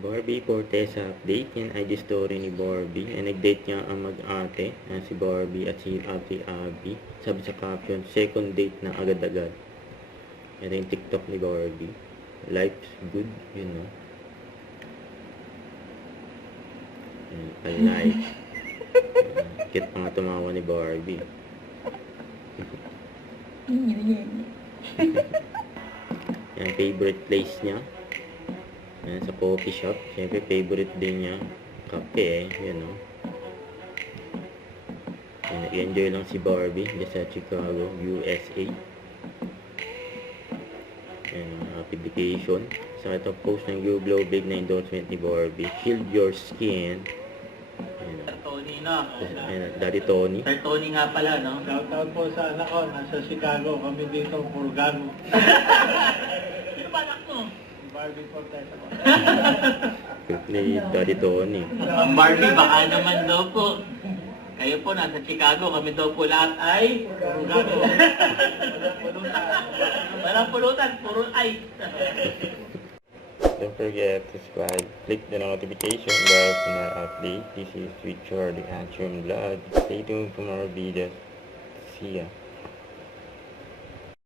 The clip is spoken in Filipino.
Barbie Fortesa update. Yan ID story ni Barbie. Nag-date niya ang mag-ate si Barbie at si Ate Abby. Sabi sa caption, second date na agad-agad. Ito yung TikTok ni Barbie. Life's good, you know. Like. Cute pa nga tumawa ni Barbie. Yan, favorite place niya. Yan, sa coffee shop. Siyempre, favorite din niya. Kape yun o. Yan, nag-enjoy lang si Barbie dyan sa Chicago, USA. Yan, happy vacation. Sa ito post ng Glow Big na endorsement ni Barbie. Shield your skin. Sir Tony, no? Yan, Daddy Tony. Sir Tony nga pala, no? Shoutout po sa anak ko, nasa Chicago, kami dito, puro gago. Sino ba anak mo? Barbie Fortesa po. Ni Daddy Tony. Ang Barbie, baka naman daw po. Kayo po, nasa Chicago, kami daw po lahat ay Puro gago. walang pulutan, puro ice. Don't forget to subscribe, click the notification bell for more updates. This is Richard, the Action Vlog. Stay tuned for more videos. See ya.